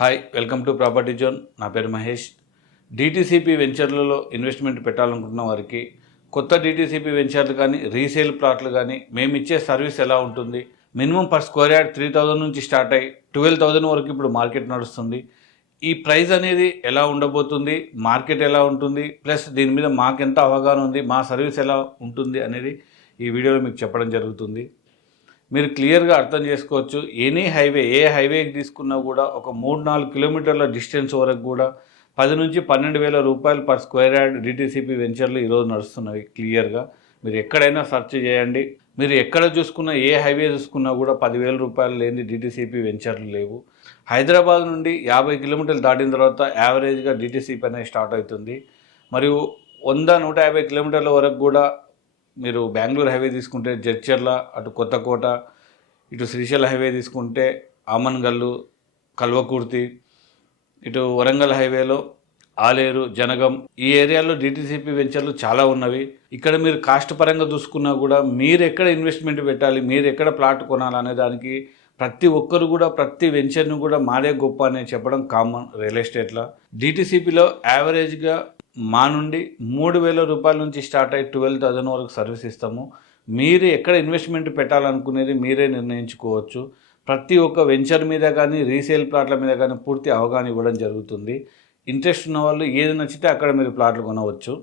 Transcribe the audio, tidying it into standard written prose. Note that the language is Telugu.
Hi welcome to property zone. నా పేరు మహేష్. డిటిసిపి వెంచర్లలో ఇన్వెస్ట్మెంట్ పెట్టాలనుకుంటున్న వారికి కొత్త డిటిసిపి వెంచర్లు కానీ రీసేల్ ప్లాట్లు కానీ మేము ఇచ్చే సర్వీస్ ఎలా ఉంటుంది, మినిమం పర్ స్క్వేర్ యార్డ్ 3000 నుంచి స్టార్ట్ అయ్యి 12,000 వరకు ఇప్పుడు మార్కెట్ నడుస్తుంది. ఈ ప్రైస్ అనేది ఎలా ఉండబోతుంది, మార్కెట్ ఎలా ఉంటుంది, ప్లస్ దీని మీద మాకెంత అవగాహన ఉంది, మా సర్వీస్ ఎలా ఉంటుంది అనేది ఈ వీడియోలో మీకు చెప్పడం జరుగుతుంది. మీరు క్లియర్గా అర్థం చేసుకోవచ్చు. ఎనీ హైవే, ఏ హైవేకి తీసుకున్నా కూడా ఒక 3-4 కిలోమీటర్ల డిస్టెన్స్ వరకు కూడా 10 నుంచి 12,000 రూపాయలు పర్ స్క్వేర్ యార్డ్ డిటిసిపి వెంచర్లు ఈరోజు నడుస్తున్నవి. క్లియర్గా మీరు ఎక్కడైనా సెర్చ్ చేయండి. మీరు ఎక్కడ చూసుకున్నా, ఏ హైవే చూసుకున్నా కూడా 10,000 రూపాయలు లేని డిటిసిపి వెంచర్లు లేవు. హైదరాబాద్ నుండి 50 కిలోమీటర్లు దాటిన తర్వాత యావరేజ్గా డిటిసిపి అనేది స్టార్ట్ అవుతుంది. మరియు 100-150 కిలోమీటర్ల వరకు కూడా మీరు బెంగళూరు హైవే తీసుకుంటే జడ్చర్ల, అటు కొత్తకోట, ఇటు శ్రీశైలం హైవే తీసుకుంటే ఆమన్గల్లు, కల్వకుర్తి, ఇటు వరంగల్ హైవేలో ఆలేరు, జనగం, ఈ ఏరియాలో డిటిసిపి వెంచర్లు చాలా ఉన్నవి. ఇక్కడ మీరు కాస్ట్ పరంగా చూసుకున్నా కూడా మీరు ఎక్కడ ఇన్వెస్ట్మెంట్ పెట్టాలి, మీరు ఎక్కడ ప్లాట్ కొనాలి అనే దానికి ప్రతి ఒక్కరు కూడా ప్రతి వెంచర్ను కూడా మాదే గొప్ప అని చెప్పడం కామన్ రియల్ ఎస్టేట్లో. డిటిసిపిలో యావరేజ్గా మా నుండి 3,000 రూపాయల నుంచి స్టార్ట్ అయ్యి 12,000 వరకు సర్వీస్ ఇస్తాము. మీరు ఎక్కడ ఇన్వెస్ట్మెంట్ పెట్టాలనుకునేది మీరే నిర్ణయించుకోవచ్చు. ప్రతి ఒక్క వెంచర్ మీద కానీ రీసేల్ ప్లాట్ల మీద కానీ పూర్తి అవగాహన ఇవ్వడం జరుగుతుంది. ఇంట్రెస్ట్ ఉన్న వాళ్ళు ఏది నచ్చితే అక్కడ మీరు ప్లాట్లు కొనవచ్చు.